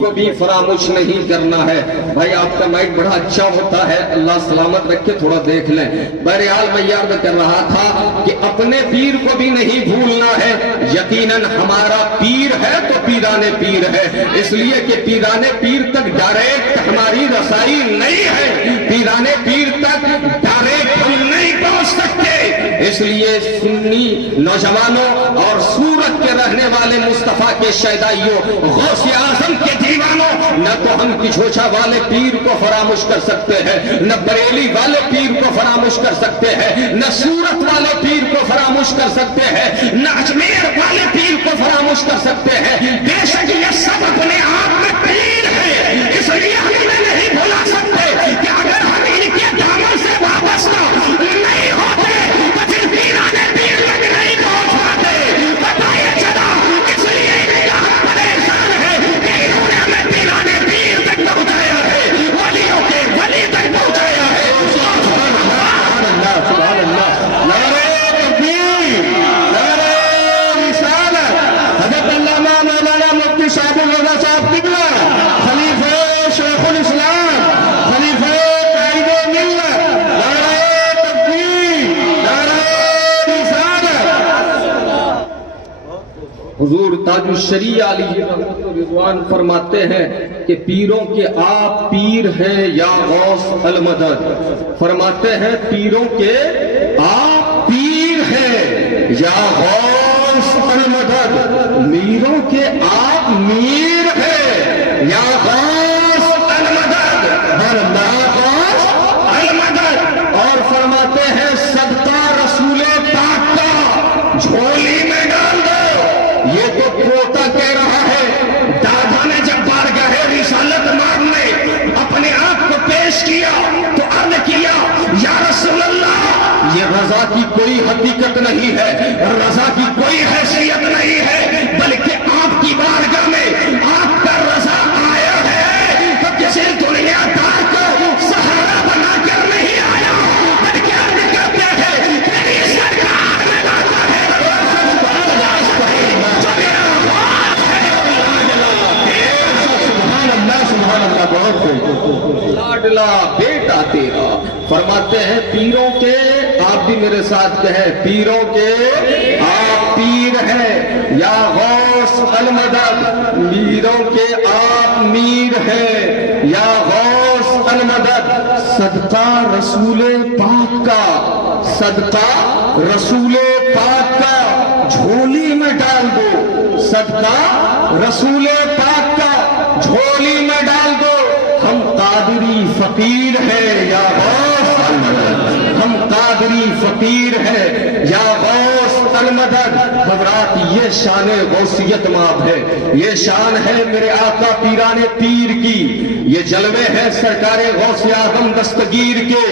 کو بھی فراموش نہیں کرنا ہے۔ بھائی آپ کا مائک بڑا اچھا ہوتا ہے، اللہ سلامت رکھے، تھوڑا دیکھ لیں۔ بہرحال میں یاد کر رہا تھا کہ اپنے پیر کو بھی نہیں بھولنا ہے۔ یقیناً ہمارا پیر ہے تو پیران پیر ہے، اس لیے کہ پیران پیر تک ڈائریکٹ ہماری رسائی نہیں ہے، پیران پیر تک ڈائریکٹ ہم نہیں پہنچ سکتے۔ اس لیے سنی نوجوانوں اور سورت کے رہنے والے مصطفیٰ کے شیدائیوں، غوث اعظم کے دیوانوں، نہ تو ہم کچھوچا والے پیر کو فراموش کر سکتے ہیں، نہ بریلی والے پیر کو فراموش کر سکتے ہیں، نہ سورت والے پیر کو فراموش کر سکتے ہیں، نہ اجمیر والے پیر کو فراموش کر سکتے ہیں۔ بے شک یہ سب اپنے آپ میں پیر ہے، اس لیے ہم انہیں نہیں بھلا سکتے کہ اگر ہم ان کے دامن سے وابستہ نہیں ہوتے تو پھر پیرانے پیر تک نہیں پہنچ پاتے۔ بتائیے چلا اس لیے اللہ پریشان ہے کہ انہوں نے ہمیں پیرانے پیر تک پہنچایا ہے، ولیوں کے ولی تک پہنچایا ہے۔ سبحان اللہ، سبحان اللہ، نعرہ تکبیر، نعرہ رسالت۔ حضرت علامہ مولانا مفتی صاحب الرضا صاحب قبلہ، خلیفہ شیخ الاسلام، خلیفہ قائد ملت، نعرہ تکبیر، نعرہ رسالت۔ حضور تاج الشریعہ علیہ رحمت و رضوان فرماتے ہیں کہ پیروں کے آپ پیر ہیں یا غوث المدد، فرماتے ہیں پیروں کے آپ پیر ہیں یا غوث المدد، میروں کے آپ میر ہیں یا غوث المدد، یا غوث المدد۔ اور فرماتے ہیں صدقہ رسول پاک کا جھولی میں ڈال دو۔ یہ تو پوتا کہہ رہا ہے، دادا نے جب بارگاہ رسالت ماننے اپنے آپ کو پیش کیا تو عرض کیا یا رسول اللہ، یہ رضا کی کوئی حقیقت نہیں ہے، رضا کی کوئی حیثیت نہیں ہے، بلکہ آپ کی بارگاہ میں آپ کا رضا آیا ہے تو کسی دنیا دار کو سہارا بنا کر نہیں آیا، بلکہ عرض کرتے ہیں میری سرکار میں لاتا ہے جو میرا خواص ہے۔ سبحان اللہ، سبحان اللہ، بہت خوب، لاڈلا بیٹا تیرا۔ فرماتے ہیں پیروں کے آپ بھی میرے ساتھ کہیں، پیروں کے آپ پیر ہیں یا غوث المدد، میروں کے آپ میر ہیں یا غوث المدد۔ صدقہ رسول پاک کا، صدقہ رسول پاک کا جھولی میں ڈال دو، صدقہ رسول پاک کا جھولی میں ڈال دو۔ ہم قادری فقیر ہیں یا غوث المدد، ہم قادری فقیر ہیں یا غوث المدد۔ حضرات یہ شان غوثیت ماب ہے، یہ شان ہے میرے آقا پیران پیر کی، یہ جلوے ہیں سرکار غوث اعظم دستگیر کے،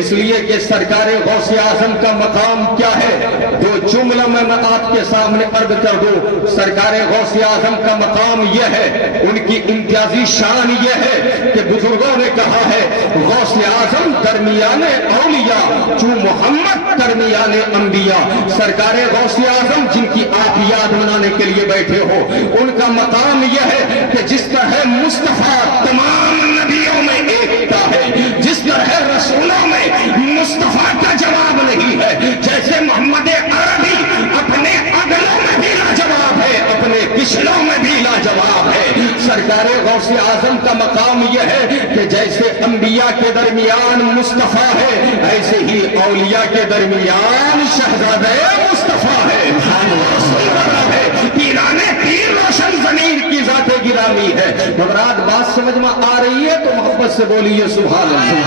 اس لیے کہ سرکار غوث اعظم کا مقام کیا ہے؟ دو جملہ میں آپ کے سامنے عرض کر دوں۔ سرکار غوث اعظم کا مقام یہ ہے، ان کی امتیازی شان یہ ہے کہ بزرگوں نے کہا ہے غوث اعظم درمیان اولیاء چوں محمد درمیان انبیاء۔ سرکار غوث اعظم جن کی آپ یاد منانے کے لیے بیٹھے ہو، ان کا مقام یہ ہے کہ جس طرح مصطفیٰ تمام نبیوں میں ایکتا ہے، جس طرح رسولوں میں مصطفیٰ کا جواب نہیں ہے، جیسے محمد عربی اپنے اگلوں میں بھی لاجواب ہے، اپنے پچھلوں میں بھی لاجواب ہے۔ سرکار غوث اعظم کا مقام یہ ہے کہ جیسے انبیاء کے درمیان مصطفیٰ ہے، ایسے ہی اولیاء کے درمیان شہزادہ مصطفیٰ ہے، پیرانے پیر روشن زمین کی ذات گرامی ہے۔ حضرات بات سمجھ میں آ رہی ہے تو محبت سے بولیے سبحان اللہ،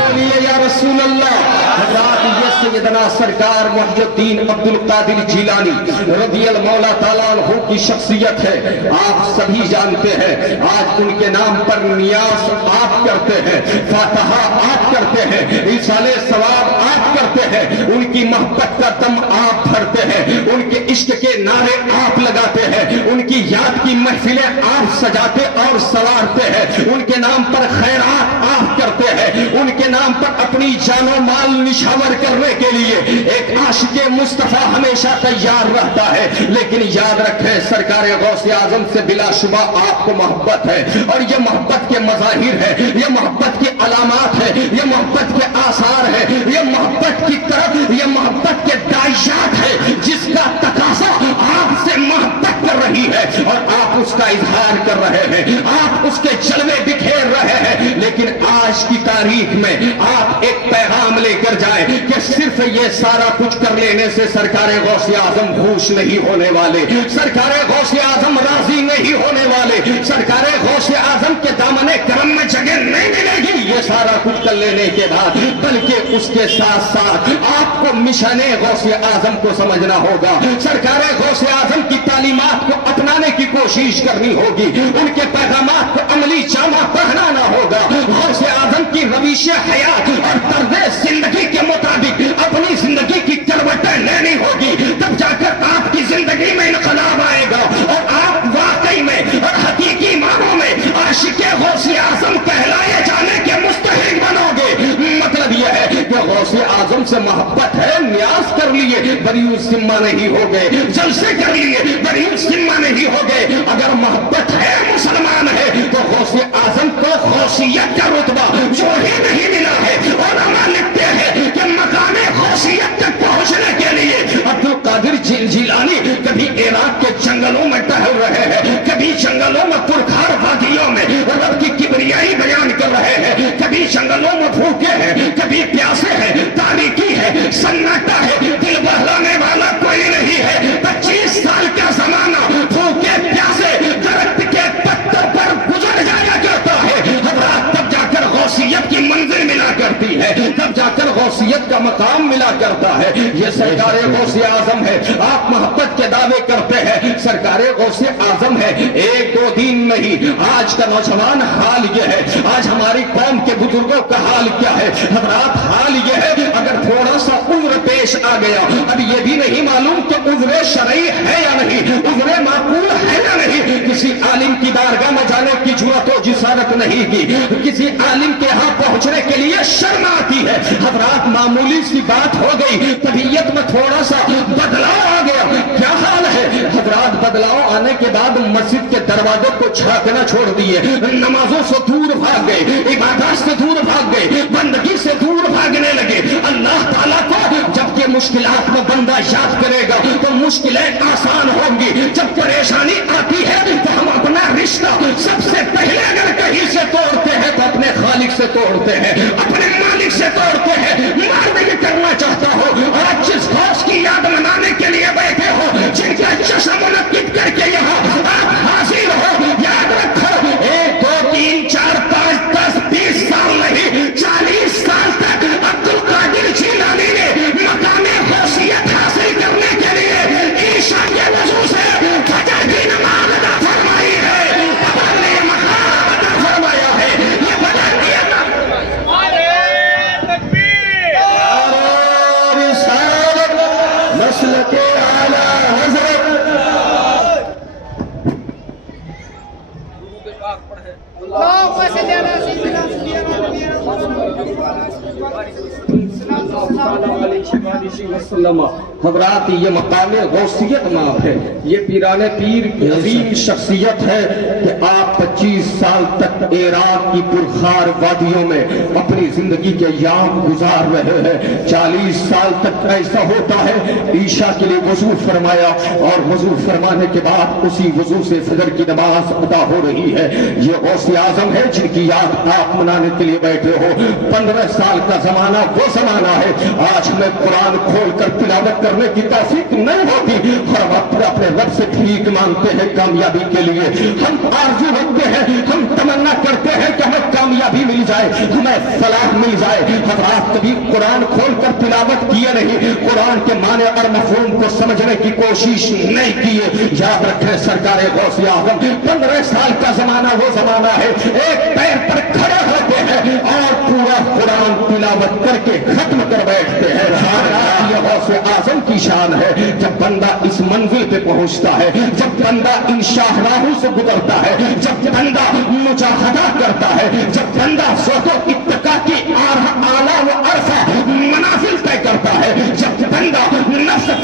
بولیے یا رسول اللہ۔ حضرات یہ سیدنا سرکار محی الدین عبد القادر جیلانی رضی اللہ تعالیٰ عنہ کی شخصیت ہے، آپ سبھی جانتے ہیں۔ آج ان کے نام پر نیاز آپ کرتے ہیں، فاتحہ آپ کرتے ہیں، ایصال ثواب آپ کرتے ہیں، ان کی محبت کا دم آپ بھرتے ہیں، ان کے عشق کے نعرے آپ لگاتے ہیں، ان کی یاد کی محفلیں آپ سجاتے اور سوارتے ہیں، ان کے نام پر خیرات آپ کرتے ہیں ان کے نام پر اپنی جان و مال نشاور کرنے کے لیے ایک عاشق مصطفیٰ ہمیشہ تیار رہتا ہے. لیکن یاد رکھیں سرکار غوث اعظم سے بلا شبہ آپ کو محبت ہے, اور یہ محبت کے مظاہر ہے, یہ محبت کی علامات ہے, یہ محبت کے آثار ہے, یہ محبت کی طرف, یہ محبت کے داعیات ہے جس کا تقاضا آپ سے محبت کر رہی ہے اور آپ اس کا اظہار کر رہے ہیں, آپ اس کے جلوے بکھیر رہے ہیں. لیکن آج کی تاریخ میں آپ ایک پیغام لے کر جائیں کہ صرف یہ سارا کچھ کر لینے سے سرکار غوث اعظم خوش نہیں ہونے والے, سرکار غوث اعظم راضی نہیں ہونے والے, سرکار غوث اعظم کے دامن کرم میں جگہ نہیں ملے گی یہ سارا کچھ کر لینے کے بعد, بلکہ اس کے ساتھ ساتھ آپ کو مشن غوث اعظم کو سمجھنا ہوگا, سرکار غوث اعظم کی تعلیمات کو اپنانے کی کوشش کرنی ہوگی, ان کے پیغامات کو عملی جامہ پہنانا ہوگا, غوث اعظم کی رویش حیات اور طرز زندگی کے مطابق اپنی زندگی کی کروٹیں لینی ہوگی. تب جا کر آپ کی زندگی میں انقلاب آئے گا اور آپ واقعی میں اور حقیقی معنوں میں عاشق غوث اعظم کہلائے جانے کے مستحق بنو گے. مطلب یہ ہے کہ غوث اعظم سے محبت ہے, نیاز کر لیے بری الذمہ نہیں ہو گئے, جلسے کر لیے بری الذمہ نہیں ہو گئے. اگر محبت ہے, مسلمان ہے, تو غوث اعظم کو غوثیت کا رتبہ جو ہی نہیں ملا ہے. علماء لکھتے ہیں کہ مقام غوثیت تک پہنچنے کے لیے عبد القادر جیلانی کبھی عراق کے جنگلوں میں ٹہل رہے ہیں, کبھی جنگلوں میں پرکھار وادیوں میں رب کی کبریائی بیان کر رہے ہیں, کبھی جنگلوں میں بھوکے ہیں, کبھی پیاسے ہیں, تاریکی ہے, سناٹا ہے, دل بہلانے والا کوئی نہیں ہے. 25 سال کا زمانہ بھوکے پیاسے درخت کے پتوں پر گزر جایا کرتا ہے. حضرات تب جا کر غوثیت کی منزل ملا کرتی ہے, تب جا کر غوثیت کا مقام ملا کرتا ہے. یہ سرکار غوث اعظم ہے. آپ محبت کے دعوے کرتے ہیں, سرکار غوث اعظم ہے. ایک دو دن نہیں, آج کا نوجوان حال یہ ہے, آج ہماری قوم کے بزرگوں کا حال کیا ہے حضرات؟ حال یہ ہے اگر تھوڑا سا عذر پیش آ گیا, اب یہ بھی نہیں معلوم کہ عذر شرعی ہے یا نہیں, عذر معقول ہے یا نہیں. کسی عالم کی بارگاہ میں جانے کی جرأت و جسارت نہیں کی, کسی عالم کے ہاں پہنچنے کے لیے شرم آتی ہے. حضرات معمولی سی بات ہو گئی, طبیعت میں تھوڑا سا بدلاؤ آ گیا, کیا حال ہے حضرات؟ بدلاؤ آنے کے بعد مسجد کے دروازوں کو جھانکنا چھوڑ دیے, نمازوں سے دور بھاگ گئے, عبادات سے دور بھاگ گئے, بندگی سے دور بھاگنے لگے. اللہ تعالیٰ کو جب یہ مشکلات میں بندہ یاد کرے گا تو مشکلیں آسان ہوں گی. جب پریشانی آتی ہے تو ہم اپنا رشتہ سب سے پہلے اگر کہیں سے توڑتے ہیں تو اپنے خالق سے توڑتے ہیں, اپنے مالک سے توڑتے ہیں. یہ کرنا چاہتا ہوں, آج جس غوث کی یاد منانے کے لیے بیٹھے ہو, جن کا جشن منعقد کر کے یہاں آپ حاضر ہو, یاد رکھو 1 2 3 4 5 10 20 سال نہیں, 40 سال تک عبد القادر جیلانی نے مقام غوثیت حاصل کرنے کے لیے عشاء کے وضو سے فجر کی نماز ادا فرمائی ہے. اللہ نے یہ مقام عطا فرمایا ہے, یہ بدل دیا. نسل کے اعلیٰ حضرت حضرات یہ مقام غوثیت ماں ہے, یہ پیران پیر کی عظیم شخصیت ہے کہ آپ 25 سال تک عراق کی پرخار وادیوں میں اپنی زندگی کے ایام گزار رہے ہیں. 40 سال تک ایسا ہوتا ہے, عشاء کے لیے وضو فرمایا اور وضو فرمانے کے بعد اسی وضو سے فجر کی نماز ادا ہو رہی ہے. یہ غوث اعظم ہے جن کی یاد آپ منانے کے لیے بیٹھے ہو. 15 سال کا زمانہ وہ زمانہ ہے, آج ہمیں قرآن کھول کر تلاوت کرنے کی توفیق نہیں ہوتی, ہر وقت اپنے رب سے بھیک مانگتے ہیں کامیابی کے لیے. ہم آرزو رکھتے ہیں, ہم تمنا کرتے ہیں کہ ہمیں کامیابی مل جائے, ہمیں فلاح مل جائے. حضرات کبھی قرآن کھول کر تلاوت کیے نہیں, قرآن کے معنی اور مفہوم کو سمجھنے کی کوشش نہیں کیے. یاد رکھیں سرکار غوث اعظم 15 سال کا زمانہ وہ زمانہ ہے, ایک پیر پر کھڑے ہوتے ہیں اور پورا قرآن تلاوت کر کے ختم کر بیٹھتے ہیں. یہ غوث اعظم کی شان ہے. جب بندہ اس منزل پہ پہنچتا ہے, جب بندہ ان شاہراہوں سے گزرتا ہے, جب بندہ مجاہدہ کرتا ہے, جب بندہ ذوق و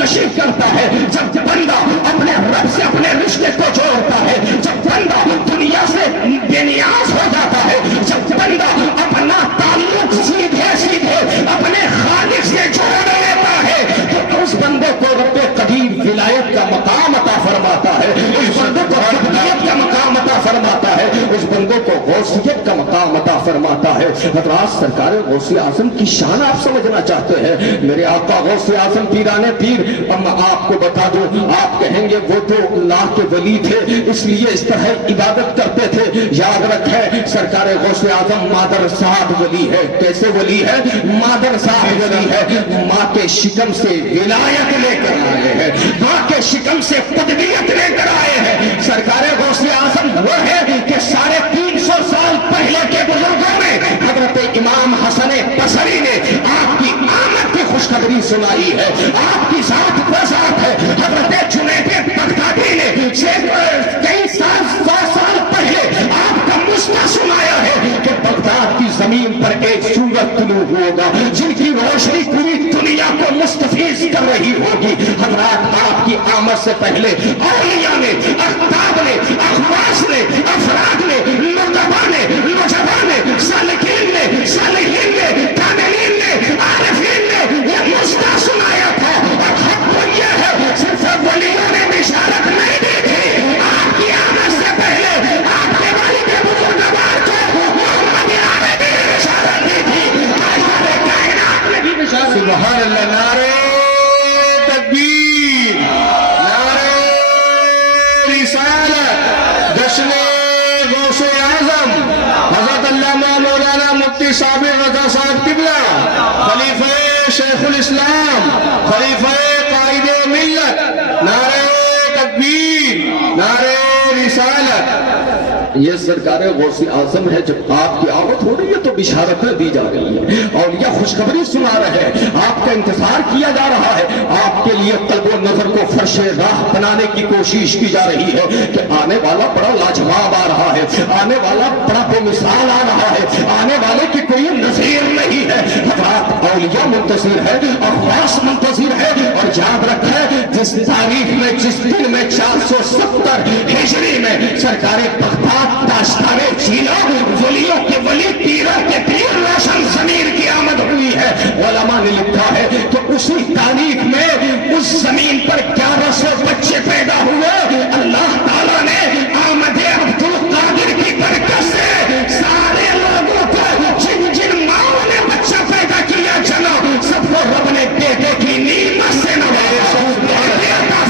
کشی کرتا ہے، جب بندہ اپنے رب سے اپنے رشتے کو جوڑتا ہے، جب بندہ دنیا سے بے نیاز ہو جاتا ہے، جب بندہ اپنا تعلق سیدھے سیدھے اپنے خالق سے جوڑ لیتا ہے، تو اس بندے کو رب قدیر ولایت کا مقام عطا فرماتا ہے، اس بندے کو قطبیت کا مقام عطا فرماتا ہے، اس بندے کو غوثیت کا مقام عطا فرماتا ہے۔ حضرات سرکار غوث اعظم کی شان آپ سمجھنا چاہتے ہیں، میرے آقا غوث اعظم پیران پیر، اب میں آپ کو بتا دوں، آپ کہیں گے وہ تو اللہ کے ولی تھے اس لیے اس طرح عبادت کرتے تھے، یاد رکھیں سرکار غوث اعظم مادر سعد ولی ہے۔ کیسے ولی ہے؟ مادر سعد ولی ہے، ماں کے شکم سے ولایت لے کر آئے ہیں، ماں کے شکم سے قطبیت لے کر آئے ہیں۔ سرکار غوث اعظم وہ ہے کہ 350 سال پہلے کے بزرگوں میں حضرت امام حسن بصری نے آپ کی آمد کی خوشخبری سنائی ہے، آپ کی ذات وہ ذات ہے۔ حضرت جنید بغدادی نے کئی سال پہلے آپ کا مصطلح سنایا ہے کہ بغداد کی زمین پر ایک سورج طلوع ہوگا جن کی روشنی پوری دنیا کو مستفیض کر رہی ہوگی۔ حضرات آپ کی آمد سے پہلے اولیاء نے، اقطاب نے، اخواص نے، افراد نے، نقبا نے، نجبا نے، سالکین نے، صالحین نے، کاملین نے، عارفین نے یہ مصطلح سنایا تھا، اور حق تو یہ ہے صرف ولیوں نے بشارت نہیں دی تھی، آپ کی آمد سے پہلے آپ کے والد بزرگوار کو محمد عربی نے بشارت دی تھی، سارے کائنات نے بھی بشارت دی۔ سبحان اللہ، نعرہ تکبیر، نعرہ رسالت، جشن غوث اعظم حضرت علامہ مولانا مفتی صابر رضا صاحب قبلہ، خلیفہ شیخ الاسلام، خلیفہ قائد ملت، نعرہ تکبیر، نعرہ رسالت۔ یہ سرکار غوث اعظم ہے، جب آپ کی آمد ہو رہی ہے تو بشارتیں دی جا رہی ہیں، اولیاء خوشخبری سنا رہے ہیں، آپ کا انتظار کیا جا رہا ہے، آپ کے لیے قلب و نظر کو فرش راہ بنانے کی کوشش کی جا رہی ہے کہ آنے والا بڑا لاجواب آ رہا ہے، آنے والا بڑا بے مثال آ رہا ہے، آنے والے کی کوئی نظیر نہیں ہے۔ حضرات اولیاء منتظر ہے، اخواص منتظر ہے، اور یاد رکھیں جس تاریخ میں، جس دن میں 470 ہجری میں سرکار بغداد داستان جیلا ولیوں کے ولی پیروں کے پیر روشن زمین کی آمد ہوئی ہے، علماء نے لکھا ہے کہ اسی تاریخ میں اس زمین پر 1100 بچے پیدا ہوئے۔ اللہ تعالیٰ نے آمد عبد القادر کی برکت سے سارے لوگوں کو جن جن ماؤں نے بچہ پیدا کیا چلا سب کو رب نے بیٹے کی نعمت سے نوازا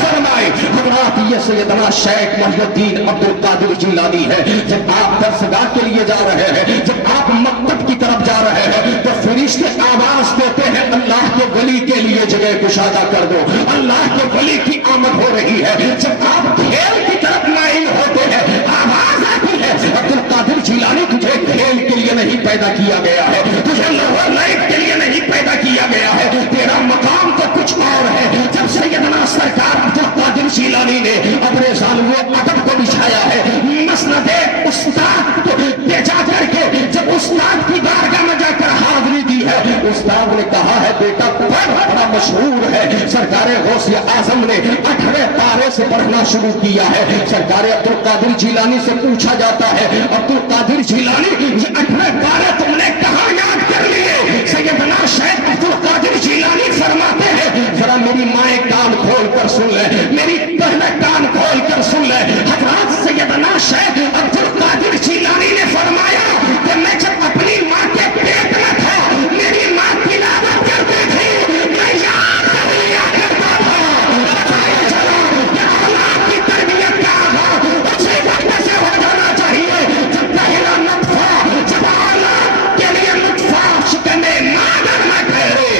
فرمائے۔ حضرات یہ سیدنا شیخ محی الدین عبد القادر جیلانی ہے۔ جب آپ درسگاہ کے لیے جا رہے ہیں، جب آپ مکتب کی طرف جا رہے ہیں تو فرشتے آواز دیتے ہیں اللہ کے ولی کے لیے جگہ کشادہ کر دو، اللہ کے ولی کی آمد ہو رہی ہے۔ جب آپ کھیل کی طرف مائل ہوتے ہیں آواز آتی ہے عبد القادر جیلانی تجھے کھیل کے لیے نہیں پیدا کیا گیا ہے، تجھے لوور لائف کے لیے نہیں پیدا کیا گیا ہے، تیرا مقام تو کچھ اور ہے۔ جب سیدنا سرکار عبد القادر جیلانی نے اپنے ثانوی ادب کو بچھایا ہے، مسند استاد کو جا کر کے جب استاد کی بارگاہ میں جا کر حاضری دی ہے، استاد نے کہا ہے بیٹا بڑا مشہور ہے۔ سرکار غوث اعظم نے 18 پارے سے پڑھنا شروع کیا ہے۔ سرکار عبد القادر جیلانی سے پوچھا جاتا ہے عبد القادر جیلانی یہ 18 پارے تم نے کہاں یاد کر لیے؟ سیدنا شیخ عبد القادر جیلانی فرماتے ہیں ذرا میری مائیں کان کھول کر سن لے، میری بہنیں کان کھول کر سن لے۔ حضرات سیدنا شیخ عبد القادر جیلانی نے فرمایا کہ میں جب اپنی ماں کے پیٹ میں تھا میری ماں تلاوت کرتی تھی، میں یاد کر لیا کرتا تھا، اولاد کی تربیت کا آغاز اسی وقت سے ہو جانا چاہیے جب پہلا نطفہ، جب اولاد کے لیے نطفہ شکنے مادر میں ٹھہرے،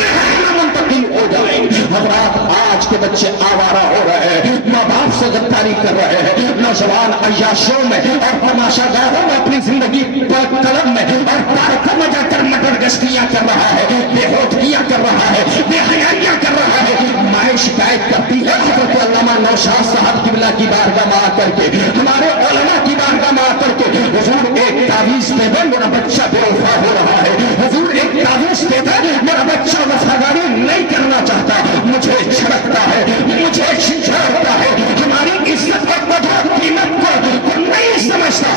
رحم منتقل ہو جائے۔ حضرات آج کے بچے آوارہ ہو رہے ہیں، ماں باپ سے غداری کر رہے ہیں، نوجوان عیاشوں میں اور تماشا گاہوں میں اپنی زندگی قلم میں اور پارکوں میں جا کر مٹر گشتیاں کر رہا ہے، بے ہوتگیاں کر رہا ہے، بے حیائیاں کر رہا ہے۔ مائیں شکایت کرتی ہے حضرت علامہ نوشاد صاحب قبلہ کی بارگاہ میں آ کر کے، ہمارے علماء کی بارگاہ میں آ کر کے حضور ایک تعویذ دے دے میرا بچہ بے وفا ہو رہا ہے، حضور ایک تعویذ دے دے میرا بچہ وفاداری نہیں کرنا چاہتا، مجھے جھڑکتا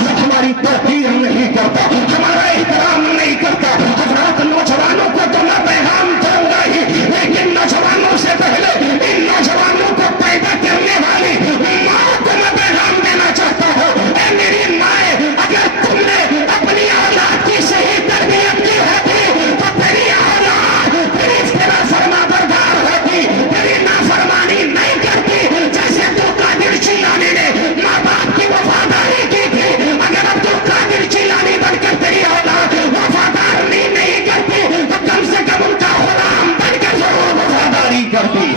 حضرت ہماری توقیر نہیں کرتا، ہمارا احترام نہیں کرتا۔ حضرات نوجوانوں کو تو میں پیغام دوں گا ہی، لیکن نوجوانوں سے پہلے ان نوجوانوں کو پیدا کرنے والی ماں کو میں پیغام دینا چاہتا ہوں۔ اے میری مائیں، اگر تم نے اپنی اولاد کی صحیح تربیت کی ہوتی تو تیری اولاد تیری اطاعت فرما بردار ہوتی، تیری نافرمانی نہیں کرتی۔ جیسے عبدالقادر جیلانی نے ماں باپ کی وفاداری کی تھی، اگر عبدالقادر جیلانی بن کر تیری اولاد وفاداری نہیں کرتی تو کم سے کم ان کا غلام بن کر ضرور وفاداری کرتی۔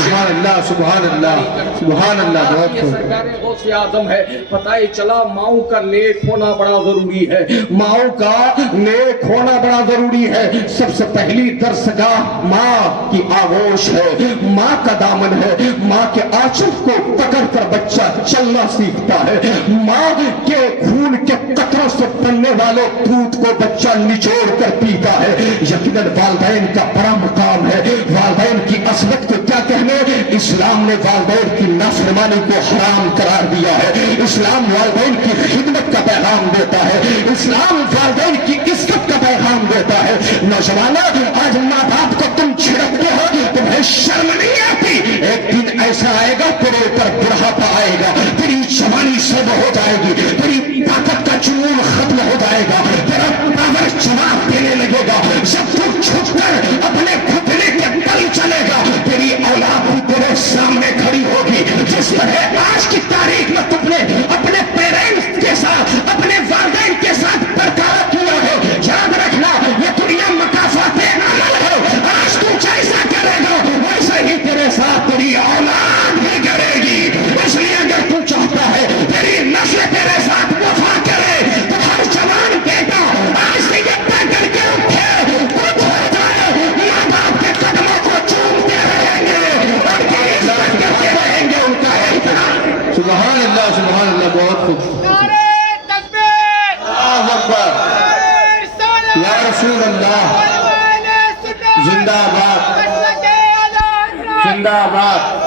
سبحان اللہ، سبحان اللہ، سبحان اللہ۔ بہت یہ سرکار غوث اعظم ہے۔ پتہ ہی چلا ماؤں کا نیک ہونا بڑا ضروری ہے، ماؤں کا نیک ہونا بڑا ضروری ہے۔ سب سے پہلی درسگاہ ماں کی آغوش ہے، ماں کا دامن ہے۔ ماں کے آنچل کو پکڑ کر بچہ چلنا سیکھتا ہے، ماں کے خون کے قطروں سے بننے والے دودھ کو بچہ نچوڑ کر پیتا ہے۔ یقیناً والدین کا بڑا مقام ہے، والدین کی عظمت کو کیا کہنے۔ اسلام نے والدین کی نافرمانی کو حرام قرار دیا ہے، اسلام والدین کی خدمت کا پیغام دیتا ہے، اسلام والدین کی عزت کا پیغام دیتا ہے۔ نوجوانوں، آج ماں باپ کو تم چھڑکتے ہو، تمہیں شرم نہیں آتی؟ ایک دن ایسا آئے گا تیرے اوپر بڑھاپا آئے گا، تیری جوانی سب ہو جائے گی، تیری طاقت کا جنون ختم ہو جائے گا، تیرا پاور جواب دینے لگے گا۔ جب تو چھپ کر اپنے گھٹنے کے بل چلے گا، تیری اولاد بھی تیرے سامنے کھڑی ہوگی۔ جس طرح آج کی تاریخ میں تم نے اپنے پیرنٹس کے ساتھ، اپنے والدین کے ساتھ برتاؤ کیا ہے، یاد رکھنا یہ دنیا مکافات عمل ہے۔ آج تو جیسا کرے گا ویسے ہی تیرے ساتھ تیری اولاد بھی کرے گی۔ اس لیے اگر تو چاہتا ہے تیری نسل تیرے ساتھ وفا کرے تو ہر جوان بیٹا آج سے یہ طے کر کے اٹھے، خود ہو جائے، ماں باپ کے قدموں کو چومتے رہیں گے، ان کی عزت کرتے رہیں گے، ان کا احترام۔ سبحان اللہ، سبحان اللہ۔ بہت خوب، نعرہ تکبیر، اللہ اکبر، نعرہ رسالت، یا رسول اللہ، عنوان سنت، زندہ آباد، مسلک اعلی حضرت۔ زندہ آباد۔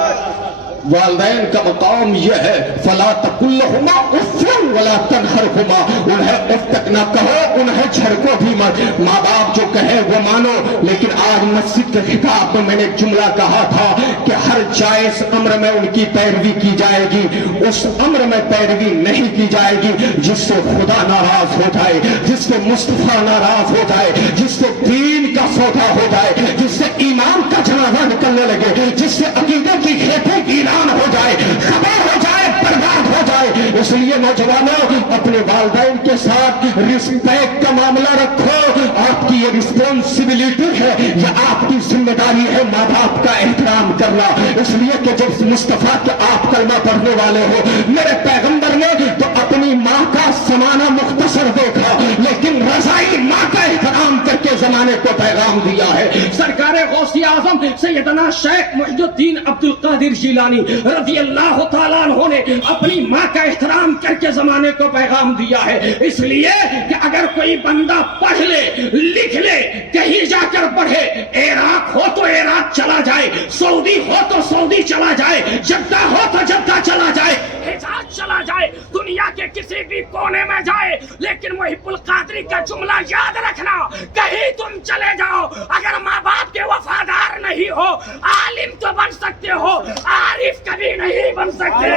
والدین کا مقام یہ ہے، فلا تقل لہما اف ولا تنہرہما، انہیں اف تک نہ کہو، انہیں جھڑکو بھی مت۔ ماں باپ جو کہے وہ مانو۔ لیکن آج مسجد کے خطاب میں میں نے ایک جملہ کہا تھا کہ ہر جائز امر میں ان کی پیروی کی جائے گی، اس امر میں پیروی نہیں کی جائے گی جس سے خدا ناراض ہو جائے، جس سے مصطفیٰ ناراض ہو جائے، جس سے دین کا سودا ہو جائے، جس سے ایمان کا جنازہ نکلنے لگے، جس سے عقیدے کی کھیتی ویران ہو جائے، خبر ہو جائے، برباد ہو جائے۔ اس لیے نوجوانوں، اپنے والدین کے ساتھ رسپیکٹ کا معاملہ رکھو۔ آپ کی یہ رسپانسبلٹی ہے، یہ آپ کی ذمہ داری ہے ماں باپ کا احترام کرنا۔ اس لیے کہ جب مصطفیٰ کے آپ کلمہ پڑھنے والے ہو، میرے پیغمبر نے تو اپنی ماں کا زمانہ مختصر دیکھا، لیکن رضائی ماں کا احترام کر کے زمانے کو پیغام دیا ہے۔ سرکار غوث اعظم سیدنا شیخ محی الدین عبدالقادر جیلانی رضی اللہ تعالیٰ عنہ نے اپنی ماں کا احترام کر کے زمانے کو پیغام دیا ہے۔ اس لیے کہ اگر کوئی بندہ پڑھ لے، لکھ لے، کہیں جا کر پڑھے، عراق ہو تو عراق چلا جائے، سعودی ہو تو سعودی چلا جائے، جدہ ہو تو جدہ چلا جائے، حجاز چلا جائے، دنیا کے کسی بھی کونے میں جائے، لیکن محب القادری کا جملہ یاد رکھنا، کہیں تم چلے جاؤ، اگر ماں باپ کے وفادار نہیں ہو، عالم تو بن سکتے ہو، عارف کبھی نہیں بن سکتے۔